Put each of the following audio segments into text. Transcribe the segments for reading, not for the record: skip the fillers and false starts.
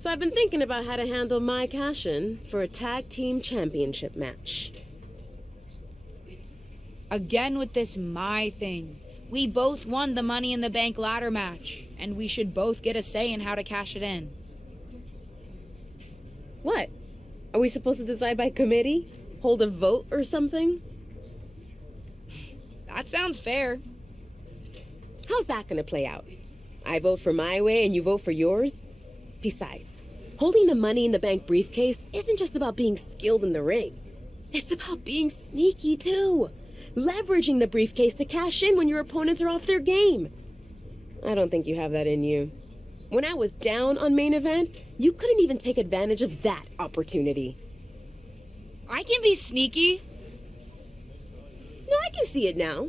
So I've been thinking about how to handle my cash-in for a tag team championship match. Again with this my thing. We both won the Money in the Bank ladder match, and we should both get a say in how to cash it in. What? Are we supposed to decide by committee? Hold a vote or something? That sounds fair. How's that gonna play out? I vote for my way and you vote for yours? Besides, holding the Money in the Bank briefcase isn't just about being skilled in the ring. It's about being sneaky too. Leveraging the briefcase to cash in when your opponents are off their game. I don't think you have that in you. When I was down on main event, you couldn't even take advantage of that opportunity. I can be sneaky. No, I can see it now.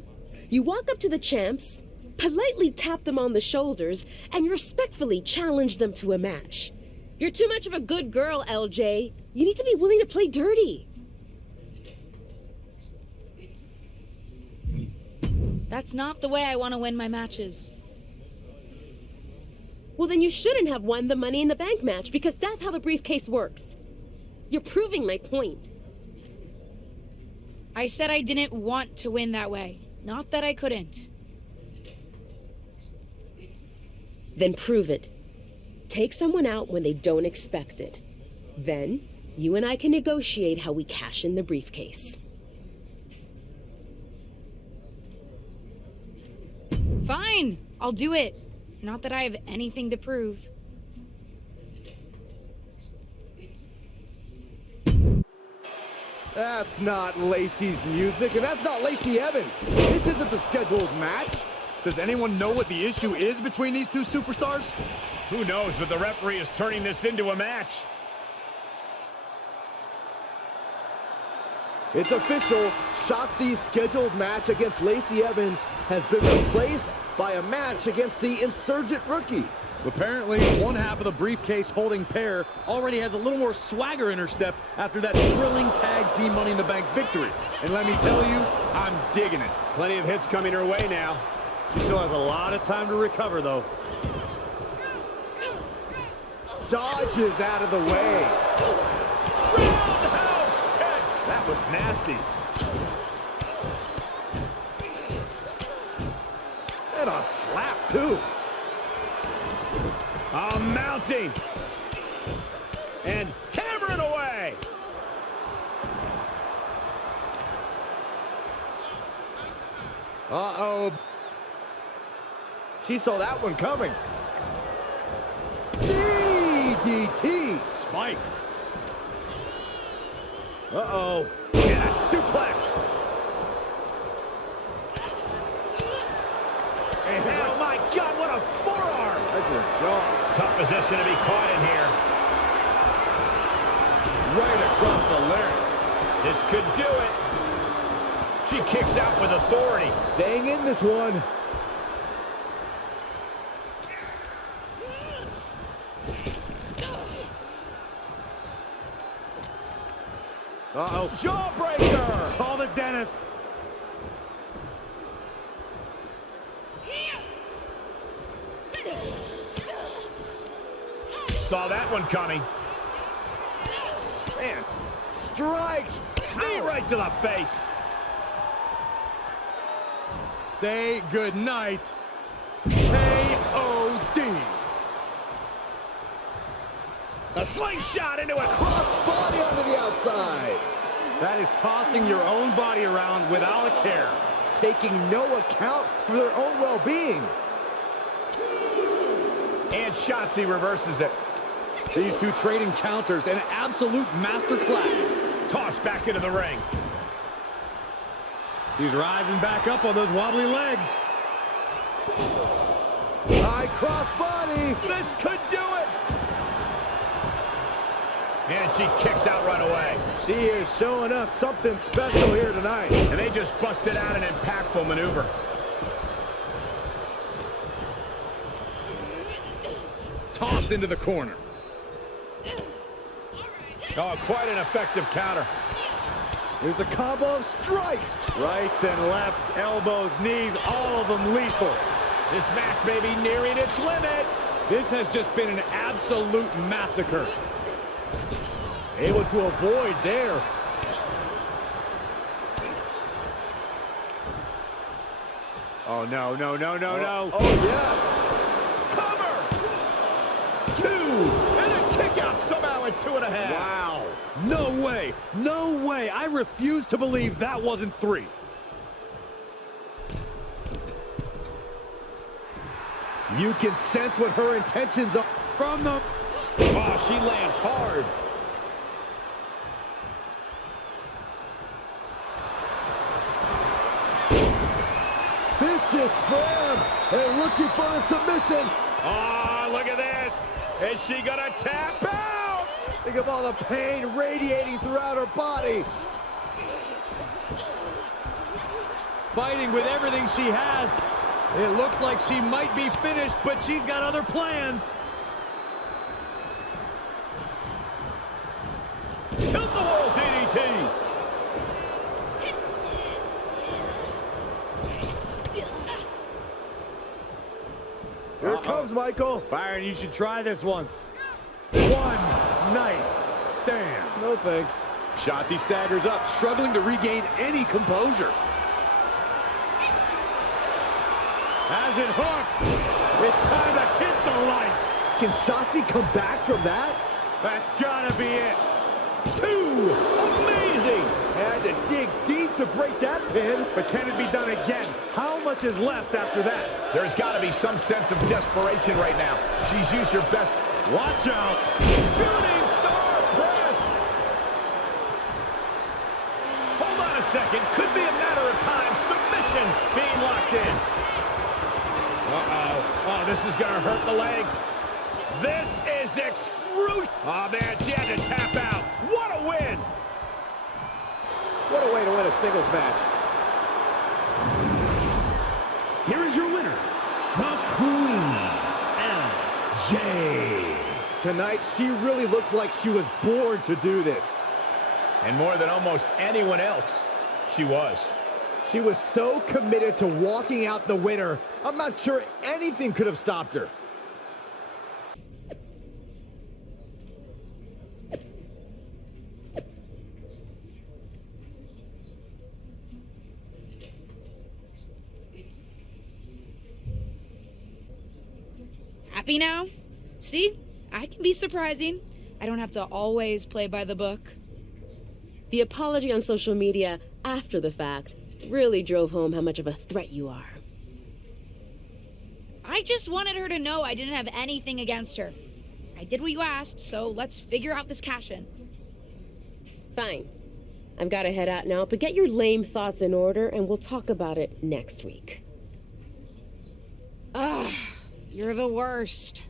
You walk up to the champs, politely tap them on the shoulders, and respectfully challenge them to a match. You're too much of a good girl, LJ. You need to be willing to play dirty. That's not the way I want to win my matches. Well, then you shouldn't have won the Money in the Bank match, because that's how the briefcase works. You're proving my point. I said I didn't want to win that way, not that I couldn't. Then prove it. Take someone out when they don't expect it. Then, you and I can negotiate how we cash in the briefcase. Fine, I'll do it. Not that I have anything to prove. That's not Lacey's music, and that's not Lacey Evans. This isn't the scheduled match. Does anyone know what the issue is between these two superstars? Who knows, but the referee is turning this into a match. It's official. Shotzi's scheduled match against Lacey Evans has been replaced by a match against the insurgent rookie. Apparently, one half of the briefcase-holding pair already has a little more swagger in her step after that thrilling tag team Money in the Bank victory. And let me tell you, I'm digging it. Plenty of hits coming her way now. She still has a lot of time to recover, though. Dodges out of the way. Roundhouse kick! That was nasty. And a slap, too. Mounting. And hammering away. Uh-oh. She saw that one coming. DDT. Spiked. Uh-oh. And a suplex. And oh my God, what a forearm. That's a jaw. Tough position to be caught in here. Right across the larynx. This could do it. She kicks out with authority. Staying in this one. Uh-oh. Jawbreaker. Call the dentist. Saw that one coming. Man, strikes. Knee right to the face. Say goodnight. K.O.D. A slingshot into a Cross body onto the outside. That is tossing your own body around without a care. Taking no account for their own well-being. And Shotzi reverses it. These two trading counters, an absolute masterclass. Tossed back into the ring. She's rising back up on those wobbly legs. High cross body. This could do it. And she kicks out right away. She is showing us something special here tonight. And they just busted out an impactful maneuver. Tossed into the corner. Oh, quite an effective counter. Here's a combo of strikes. Rights and lefts, elbows, knees, all of them lethal. This match may be nearing its limit. This has just been an absolute massacre. Able to avoid there. Oh, no, no, no, no, no. Oh, yes. Cover. 2. And a kick out somehow at 2.5. Wow. No way. No way. I refuse to believe that wasn't 3. You can sense what her intentions are from the... Oh, she lands hard. Vicious slam. And looking for the submission. Oh, look at this. Is she going to tap out? Think of all the pain radiating throughout her body. Fighting with everything she has. It looks like she might be finished, but she's got other plans. Tilt-the-wall DDT. Here it comes, Michael. Byron, you should try this once. One night stand. No thanks. Shotzi staggers up, struggling to regain any composure. Has it hooked. It's time to hit the lights. Can Shotzi come back from that? That's gotta be it. 2. Amazing. Had to dig deep to break that pin, but can it be done again? How much is left after that? There's got to be some sense of desperation right now. She's used her best. Watch out. Shooting star press. Hold on a second. Could be a matter of time. Submission being locked in. Uh-oh. Oh, this is going to hurt the legs. This is excruciating. Oh, man, she had to tap out. What a win. What a way to win a singles match. Here is your winner, the Queen, LJ. Tonight, she really looked like she was born to do this. And more than almost anyone else, she was. She was so committed to walking out the winner, I'm not sure anything could have stopped her. Happy now? See? I can be surprising. I don't have to always play by the book. The apology on social media after the fact really drove home how much of a threat you are. I just wanted her to know I didn't have anything against her. I did what you asked, so let's figure out this cash-in. Fine. I've got to head out now, but get your lame thoughts in order and we'll talk about it next week. Ugh, you're the worst.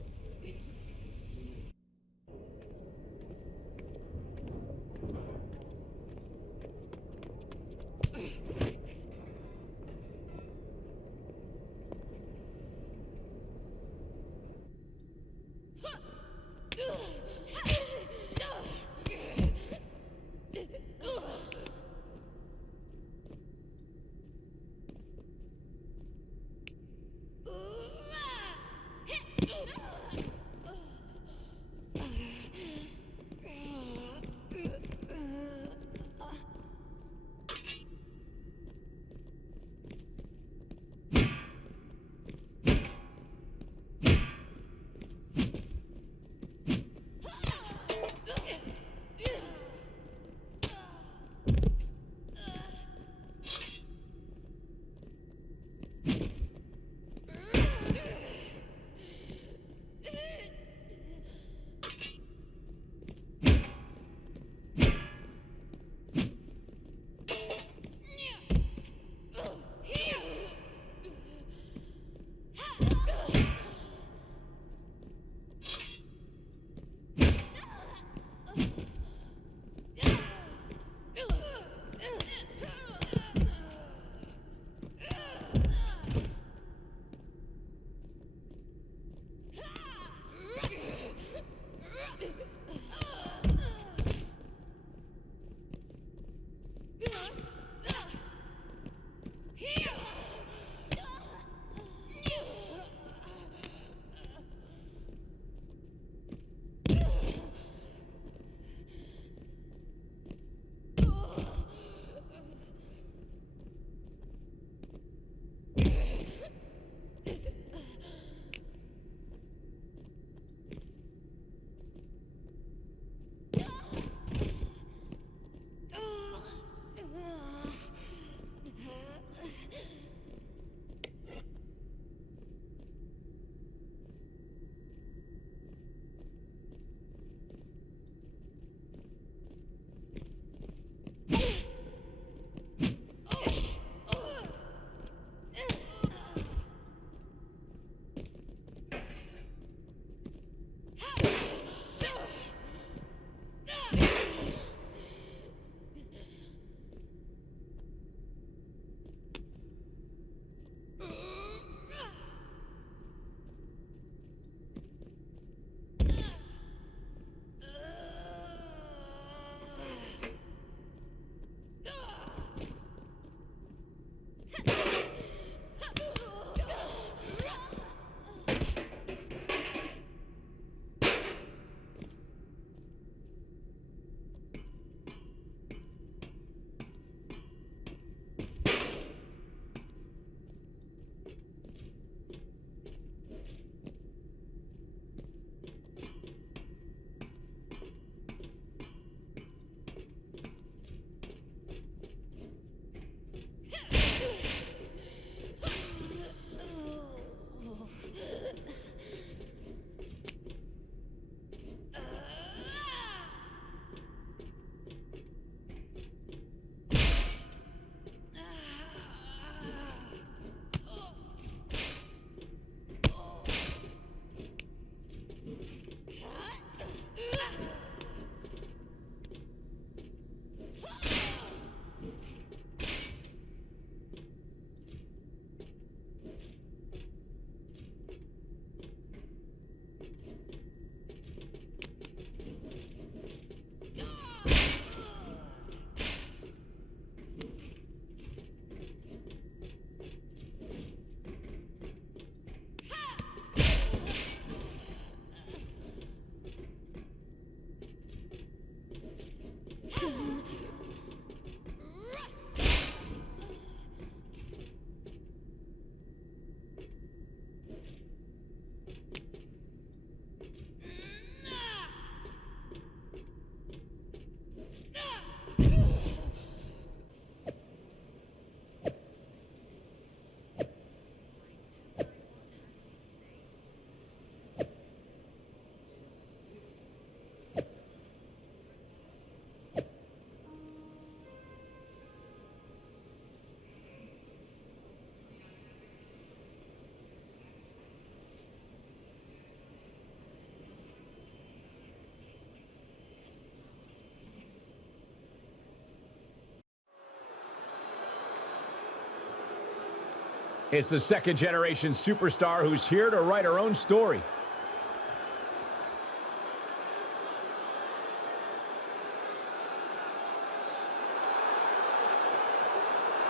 It's the second-generation superstar who's here to write her own story.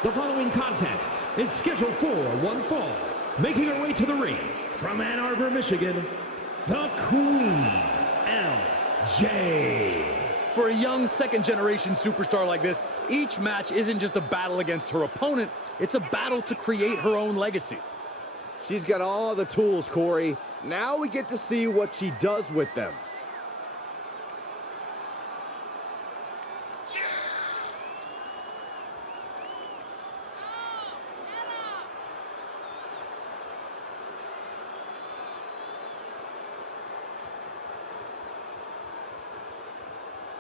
The following contest is scheduled for one fall. Making her way to the ring from Ann Arbor, Michigan, the Queen, LJ. For a young second-generation superstar like this, each match isn't just a battle against her opponent, it's a battle to create her own legacy. She's got all the tools, Corey. Now we get to see what she does with them.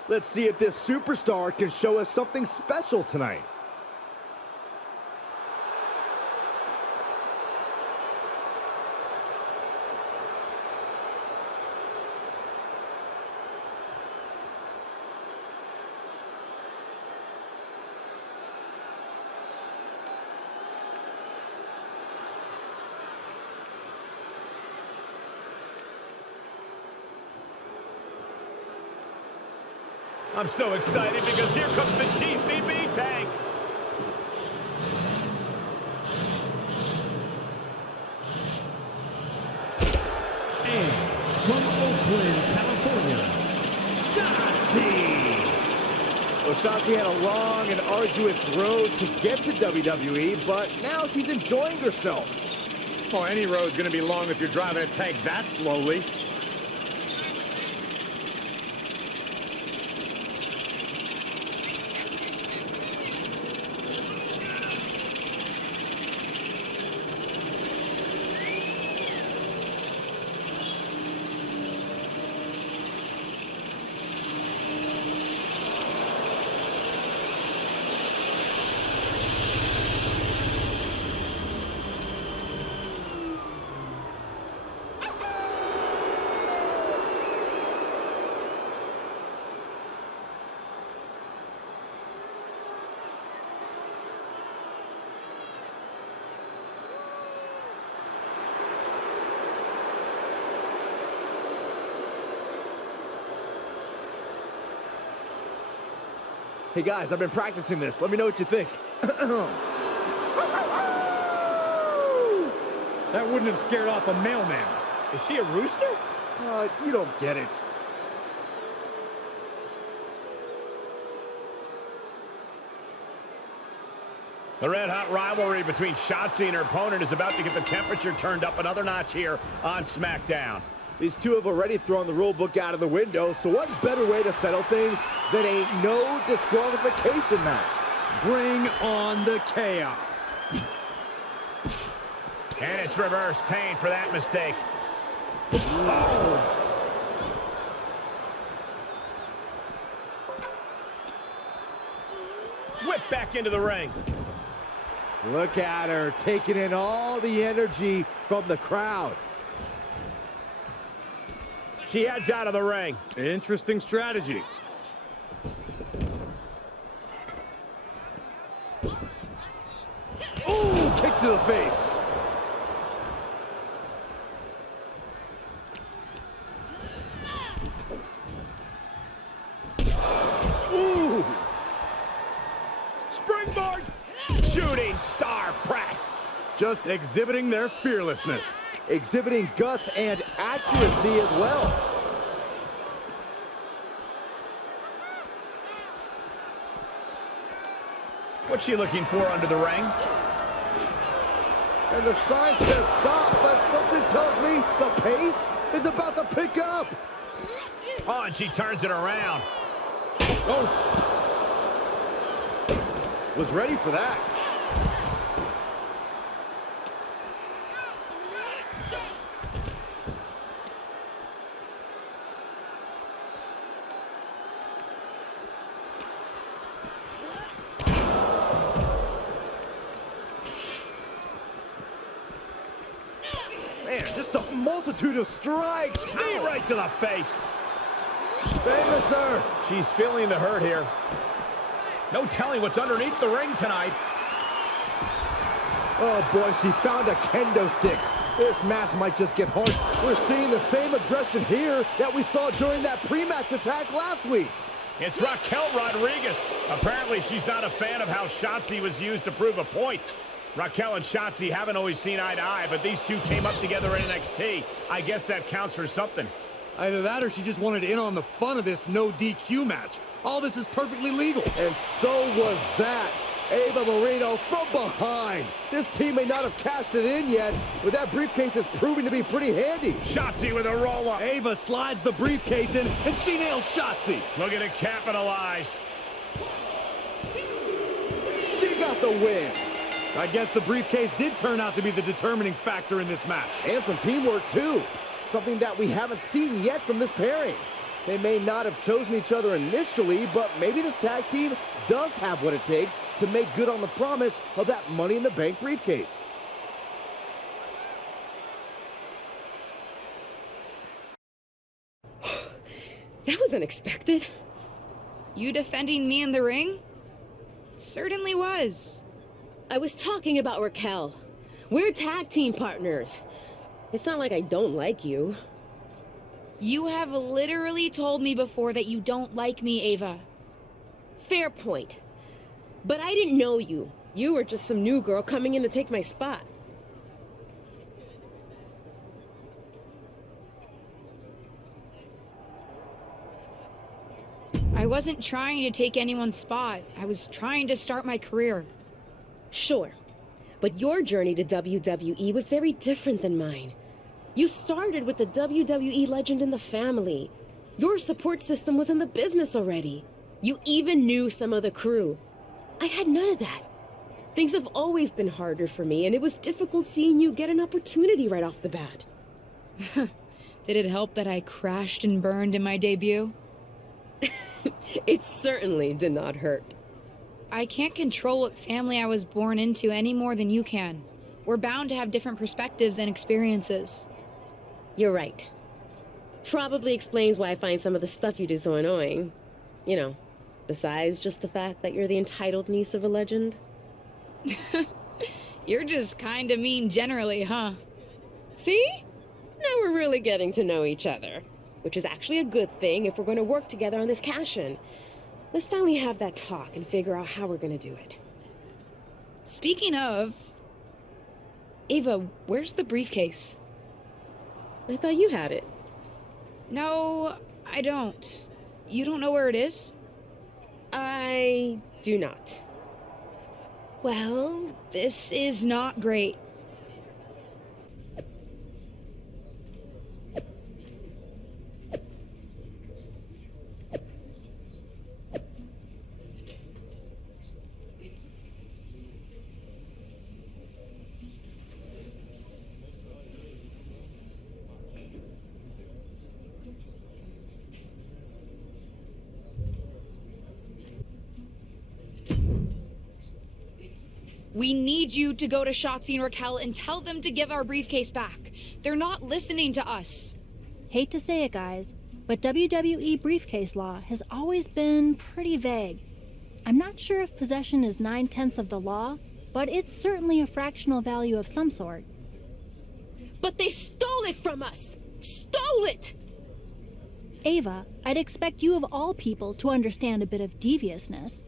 Let's see if this superstar can show us something special tonight. I'm so excited because here comes the TCB tank. And from Oakland, California, Shotzi. Well, Shotzi had a long and arduous road to get to WWE, but now she's enjoying herself. Well, any road's going to be long if you're driving a tank that slowly. Hey guys, I've been practicing this. Let me know what you think. That wouldn't have scared off a mailman. Is she a rooster? You don't get it. The red-hot rivalry between Shotzi and her opponent is about to get the temperature turned up another notch here on SmackDown. These two have already thrown the rule book out of the window, so what better way to settle things than a no disqualification match? Bring on the chaos. And it's reverse pain for that mistake. Oh. Whip back into the ring. Look at her, taking in all the energy from the crowd. She heads out of the ring. Interesting strategy. Ooh, kick to the face. Ooh. Springboard. Shooting star press. Just exhibiting their fearlessness. Exhibiting guts and accuracy as well. What's she looking for under the ring? And the sign says stop, but something tells me the pace is about to pick up. Oh, and she turns it around. Oh. Was ready for that. Man, just a multitude of strikes. Knee right to the face. Famous, sir. She's feeling the hurt here. No telling what's underneath the ring tonight. Oh boy, she found a kendo stick. This match might just get hard. We're seeing the same aggression here that we saw during that pre-match attack last week. It's Raquel Rodriguez. Apparently, she's not a fan of how Shotzi was used to prove a point. Raquel and Shotzi haven't always seen eye to eye, but these two came up together in NXT. I guess that counts for something. Either that or she just wanted in on the fun of this no DQ match. All this is perfectly legal. And so was that. Ava Marino from behind. This team may not have cashed it in yet, but that briefcase is proving to be pretty handy. Shotzi with a roll-up. Ava slides the briefcase in, and she nails Shotzi. Looking to capitalize. She got the win. I guess the briefcase did turn out to be the determining factor in this match. And some teamwork, too. Something that we haven't seen yet from this pairing. They may not have chosen each other initially, but maybe this tag team does have what it takes to make good on the promise of that Money in the Bank briefcase. That was unexpected. You defending me in the ring? Certainly was. I was talking about Raquel. We're tag team partners. It's not like I don't like you. You have literally told me before that you don't like me, Ava. Fair point. But I didn't know you. You were just some new girl coming in to take my spot. I wasn't trying to take anyone's spot. I was trying to start my career. Sure. But your journey to WWE was very different than mine. You started with the WWE legend in the family. Your support system was in the business already. You even knew some of the crew. I had none of that. Things have always been harder for me, and it was difficult seeing you get an opportunity right off the bat. Did it help that I crashed and burned in my debut? It certainly did not hurt. I can't control what family I was born into any more than you can. We're bound to have different perspectives and experiences. You're right. Probably explains why I find some of the stuff you do so annoying. You know, besides just the fact that you're the entitled niece of a legend. You're just kinda mean generally, huh? See? Now we're really getting to know each other. Which is actually a good thing if we're going to work together on this cash-in. Let's finally have that talk and figure out how we're going to do it. Speaking of... Ava, where's the briefcase? I thought you had it. No, I don't. You don't know where it is? I do not. Well, this is not great. We need you to go to Shotzi and Raquel and tell them to give our briefcase back. They're not listening to us. Hate to say it, guys, but WWE briefcase law has always been pretty vague. I'm not sure if possession is 9/10 of the law, but it's certainly a fractional value of some sort. But they stole it from us! Stole it! Ava, I'd expect you of all people to understand a bit of deviousness.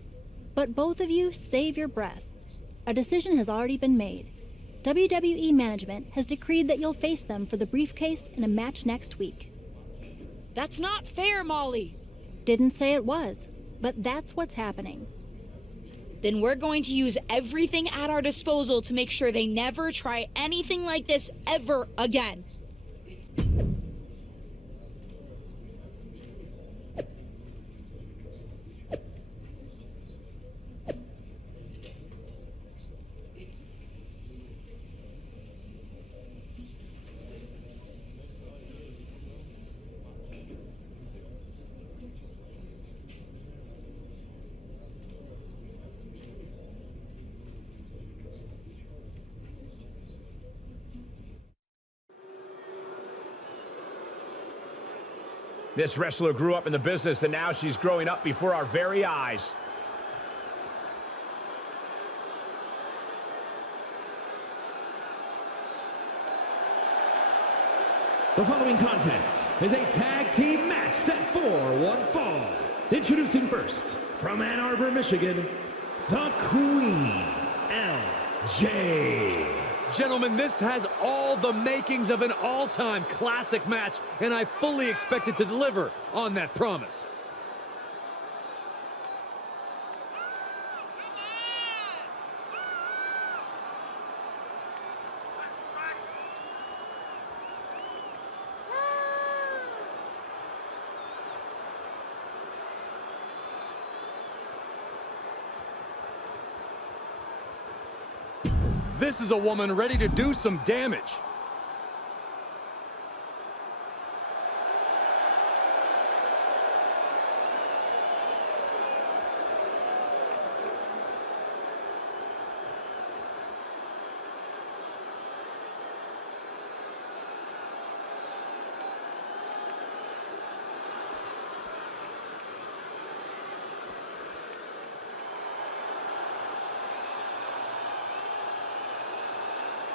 But both of you save your breath. A decision has already been made. WWE management has decreed that you'll face them for the briefcase in a match next week. That's not fair, Molly. Didn't say it was, but that's what's happening. Then we're going to use everything at our disposal to make sure they never try anything like this ever again. This wrestler grew up in the business, and now she's growing up before our very eyes. The following contest is a tag team match set for one fall. Introducing first, from Ann Arbor, Michigan, the Queen, LJ. Gentlemen, this has all the makings of an all-time classic match, and I fully expect it to deliver on that promise. This is a woman ready to do some damage.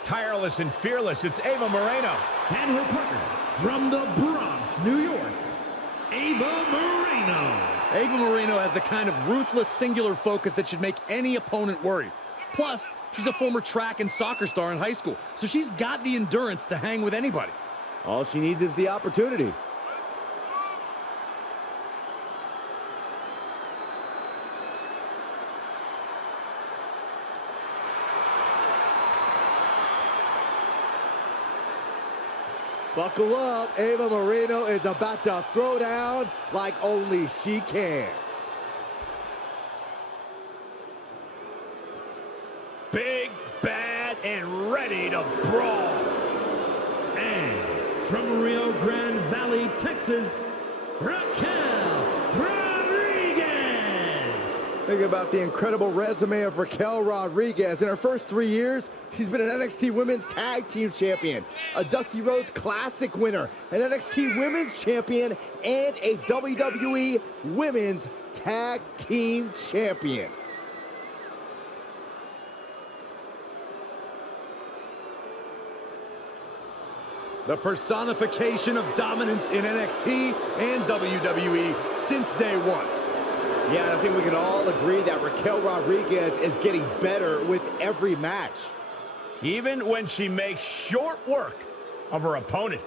Tireless and fearless, it's Ava Moreno. And her partner, from the Bronx, New York, Ava Moreno. Ava Moreno has the kind of ruthless, singular focus that should make any opponent worry. Plus, she's a former track and soccer star in high school, so she's got the endurance to hang with anybody. All she needs is the opportunity. Buckle up, Ava Moreno is about to throw down like only she can. Big, bad, and ready to brawl. And from Rio Grande Valley, Texas, Raquel Rodriguez. Think about the incredible resume of Raquel Rodriguez. In her first 3 years, she's been an NXT Women's Tag Team Champion, a Dusty Rhodes Classic winner, an NXT Women's Champion, and a WWE Women's Tag Team Champion. The personification of dominance in NXT and WWE since day one. Yeah, I think we can all agree that Raquel Rodriguez is getting better with every match. Even when she makes short work of her opponent.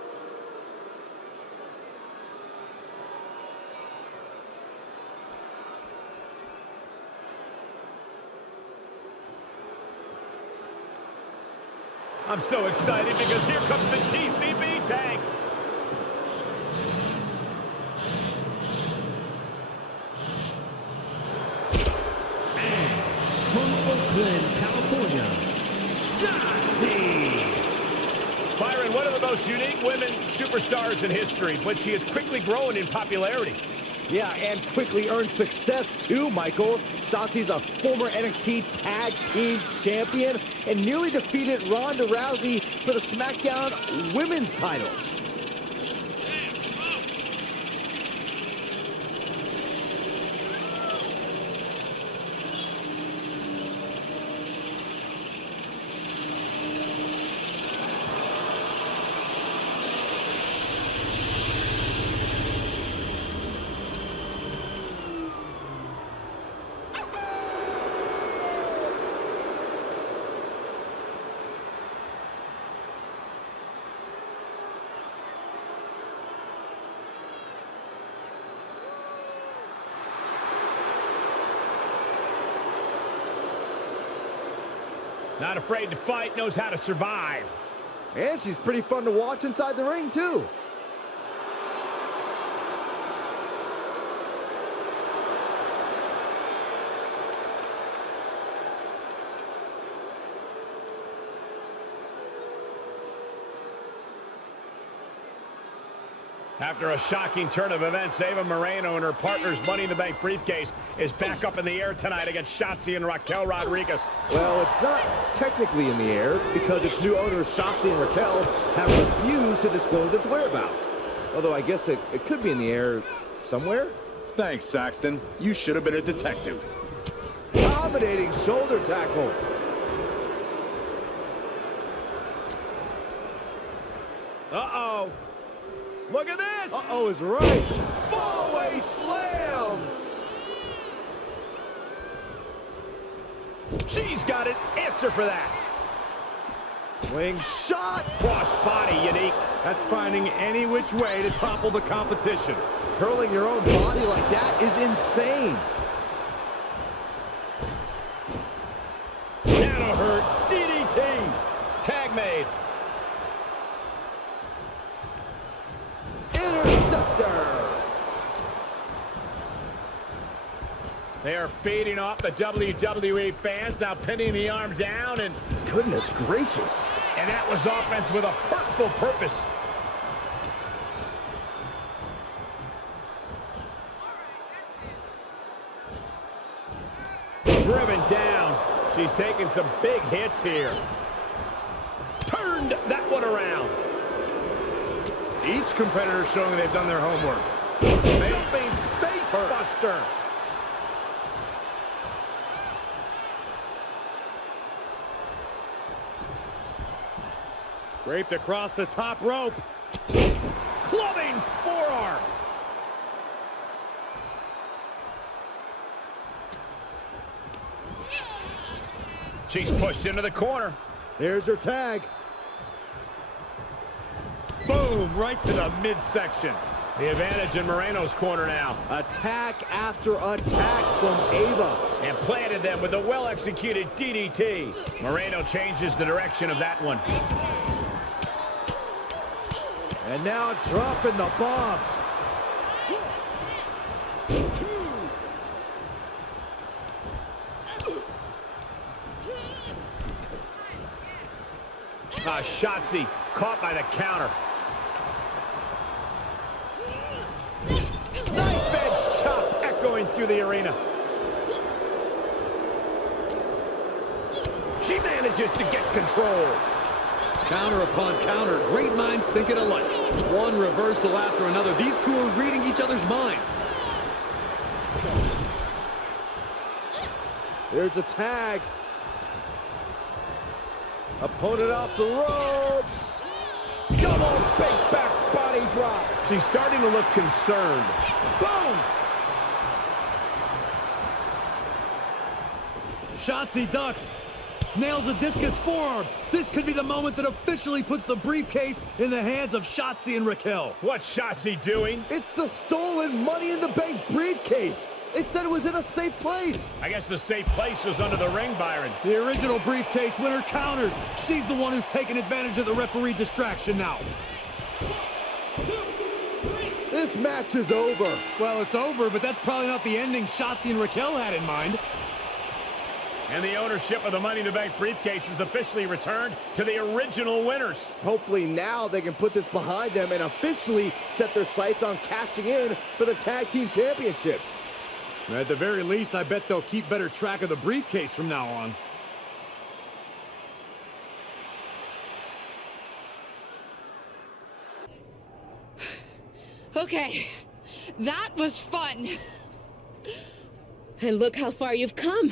I'm so excited because here comes the TCB tank. From Oakland, California, Shotzi. Byron, one of the most unique women superstars in history, but she has quickly grown in popularity. Yeah, and quickly earned success too, Michael. Shotzi's a former NXT Tag Team Champion and nearly defeated Ronda Rousey for the SmackDown Women's title. Not afraid to fight, knows how to survive. And she's pretty fun to watch inside the ring, too. After a shocking turn of events, Ava Moreno and her partner's Money in the Bank briefcase is back up in the air tonight against Shotzi and Raquel Rodriguez. Well, it's not technically in the air because its new owners, Shotzi and Raquel, have refused to disclose its whereabouts. Although I guess it could be in the air somewhere. Thanks, Saxton. You should have been a detective. Dominating shoulder tackle. Uh-oh. Look at this. Uh-oh is right. Fallaway slam. She's got an answer for that. Swing shot. Cross body unique. That's finding any which way to topple the competition. Curling your own body like that is insane. That'll hurt. DDT. Tag made. Interceptor. They are feeding off the WWE fans, now pinning the arm down, and Goodness gracious. and that was offense with a hurtful purpose. Driven down. She's taking some big hits here. Turned that one around. Each competitor showing they've done their homework. Jumping face buster. Draped across the top rope. Clubbing forearm. She's pushed into the corner. Here's her tag. Boom, right to the midsection. The advantage in Moreno's corner now. Attack after attack from Ava. And planted them with a well-executed DDT. Moreno changes the direction of that one. And now dropping the bombs. Shotzi caught by the counter. Knife edge chop echoing through the arena. She manages to get control. Counter upon counter. Great minds thinking alike. One reversal after another. These two are reading each other's minds. There's a tag. Opponent off the ropes. Double big back body drop. She's starting to look concerned. Boom! Shotzi ducks. Nails a discus forearm. This could be the moment that officially puts the briefcase in the hands of Shotzi and Raquel. What's Shotzi doing? It's the stolen Money in the Bank briefcase. They said it was in a safe place. I guess the safe place was under the ring, Byron. The original briefcase winner counters. She's the one who's taking advantage of the referee distraction now. This match is over. Well, it's over, but that's probably not the ending Shotzi and Raquel had in mind. And the ownership of the Money in the Bank briefcase is officially returned to the original winners. Hopefully now they can put this behind them and officially set their sights on cashing in for the tag team championships. At the very least, I bet they'll keep better track of the briefcase from now on. Okay, that was fun. And look how far you've come.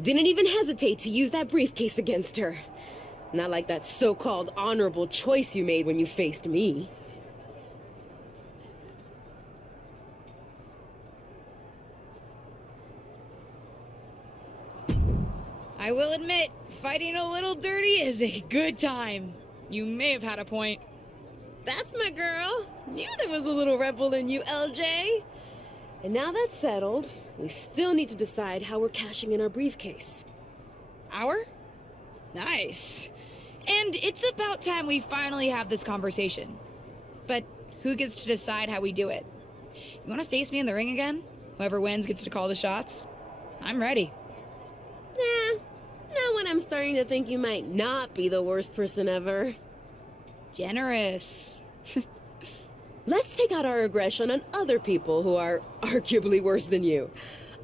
Didn't even hesitate to use that briefcase against her. Not like that so-called honorable choice you made when you faced me. I will admit, fighting a little dirty is a good time. You may have had a point. That's my girl. Knew there was a little rebel in you, LJ. And now that's settled, we still need to decide how we're cashing in our briefcase. Our? Nice. And it's about time we finally have this conversation. But who gets to decide how we do it? You want to face me in the ring again? Whoever wins gets to call the shots? I'm ready. Nah, not when I'm starting to think you might not be the worst person ever. Generous. Let's take out our aggression on other people who are arguably worse than you.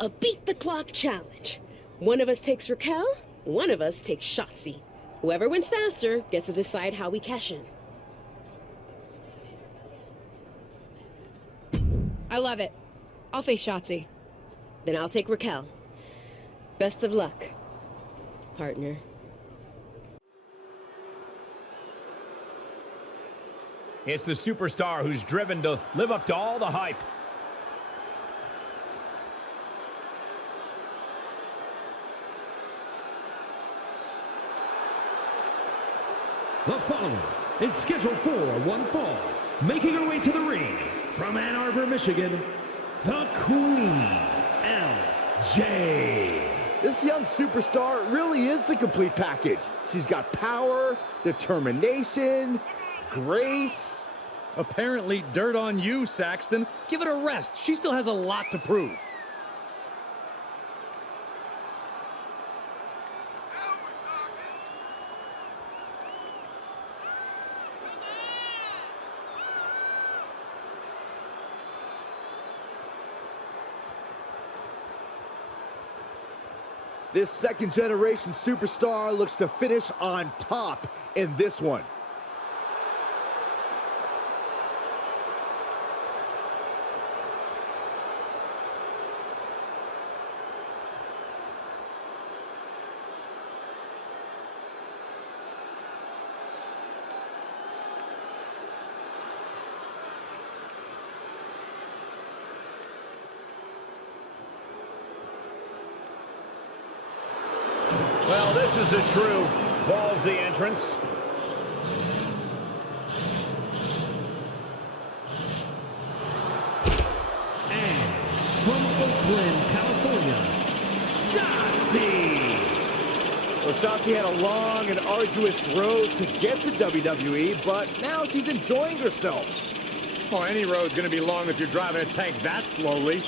A beat-the-clock challenge. One of us takes Raquel, one of us takes Shotzi. Whoever wins faster gets to decide how we cash in. I love it. I'll face Shotzi. Then I'll take Raquel. Best of luck, partner. It's the superstar who's driven to live up to all the hype. The following is scheduled for one fall. Making her way to the ring from Ann Arbor, Michigan, the Queen, LJ. This young superstar really is the complete package. She's got power, determination, grace. Apparently, dirt on you, Saxton. Give it a rest. She still has a lot to prove. This second-generation superstar looks to finish on top in this one. Well, this is a true ballsy entrance. And from Oakland, California, Shotzi. Well, Shotzi had a long and arduous road to get to WWE, but now she's enjoying herself. Oh, any road's going to be long if you're driving a tank that slowly.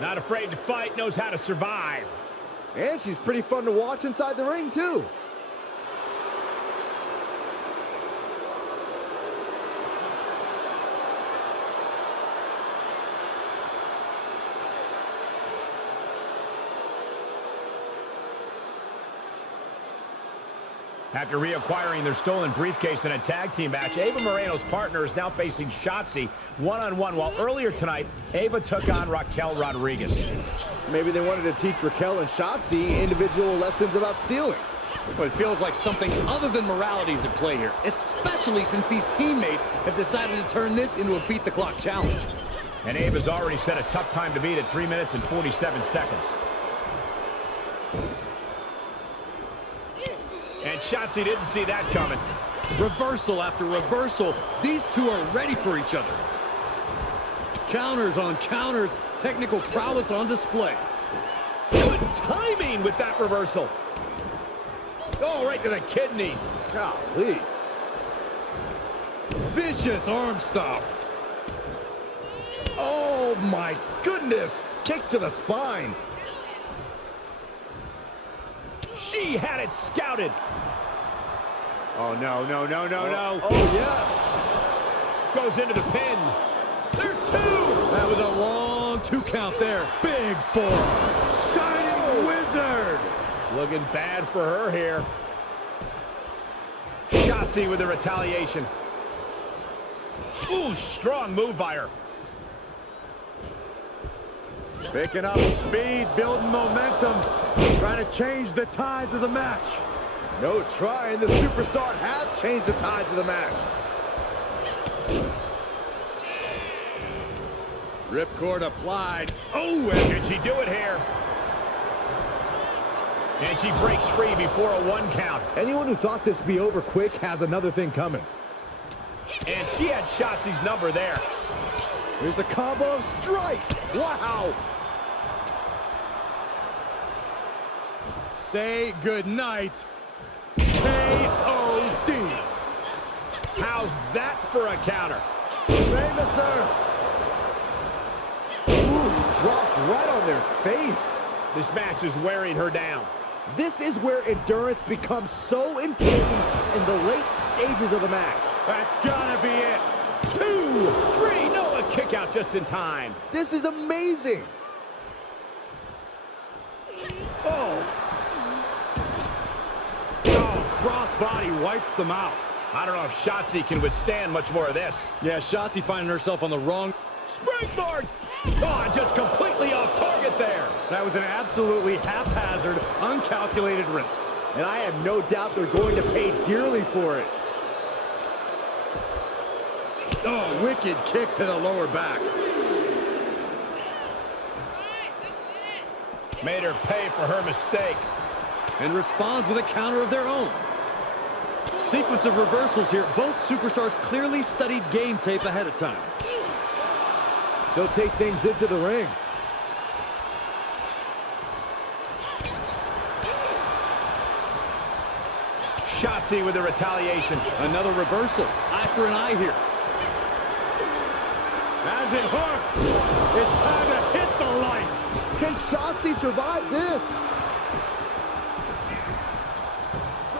Not afraid to fight, knows how to survive. And she's pretty fun to watch inside the ring, too. After reacquiring their stolen briefcase in a tag team match, Ava Moreno's partner is now facing Shotzi one-on-one, while earlier tonight, Ava took on Raquel Rodriguez. Maybe they wanted to teach Raquel and Shotzi individual lessons about stealing. But it feels like something other than morality is at play here, especially since these teammates have decided to turn this into a beat-the-clock challenge. And Ava's already set a tough time to beat at 3 minutes and 47 seconds. And Shotzi didn't see that coming. Reversal after reversal. These two are ready for each other. Counters on counters. Technical prowess on display. Good timing with that reversal. Oh, right to the kidneys. Golly. Vicious arm stomp. Oh, my goodness. Kick to the spine. She had it scouted. Oh, no, no, no, no, no. Oh, yes. Goes into the pin. There's two. That was a long 2 count there. Big forearm. Shining Wizard. Looking bad for her here. Shotzi with the retaliation. Ooh, strong move by her. Picking up speed, building momentum. Trying to change the tides of the match. No trying. The superstar has changed the tides of the match. Ripcord applied. Oh, and Can she do it here? And she breaks free before a 1 count. Anyone who thought this would be over quick has another thing coming. And she had Shotzi's number there. Here's a combo of strikes. Wow. say goodnight. K.O.D. How's that for a counter? Famous, sir. Ooh, dropped right on their face. This match is wearing her down. This is where endurance becomes so important in the late stages of the match. That's gotta be it. 2, 3, no, a kick out just in time. This is amazing. Oh. Oh, crossbody wipes them out. I don't know if Shotzi can withstand much more of this. Yeah, Shotzi finding herself on the wrong... Springboard! Oh, just completely off target there. That was an absolutely haphazard, uncalculated risk. And I have no doubt they're going to pay dearly for it. Oh, wicked kick to the lower back. Made her pay for her mistake. And responds with a counter of their own. Sequence of reversals here. Both superstars clearly studied game tape ahead of time. She'll take things into the ring. Shotzi with the retaliation. Another reversal. Eye for an eye here. Has it hooked. It's time to hit the lights. Can Shotzi survive this?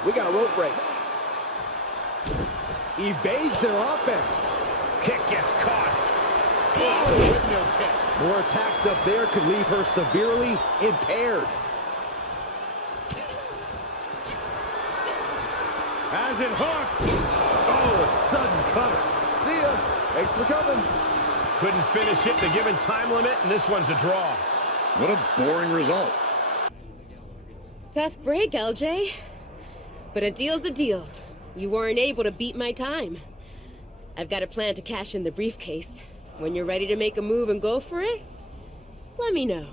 We got a rope break. Evades their offense. Kick gets caught. Oh, windmill kick. More attacks up there could leave her severely impaired. Has it hooked. Oh, a sudden cover. See ya. Thanks for coming. Couldn't finish it in the given time limit, and this one's a draw. What a boring result. Tough break, LJ. But a deal's a deal. You weren't able to beat my time. I've got a plan to cash in the briefcase. When you're ready to make a move and go for it, let me know.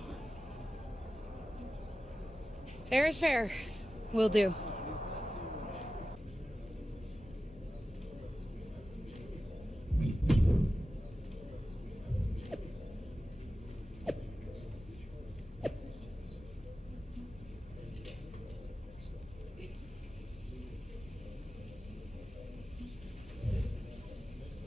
Fair is fair. Will do.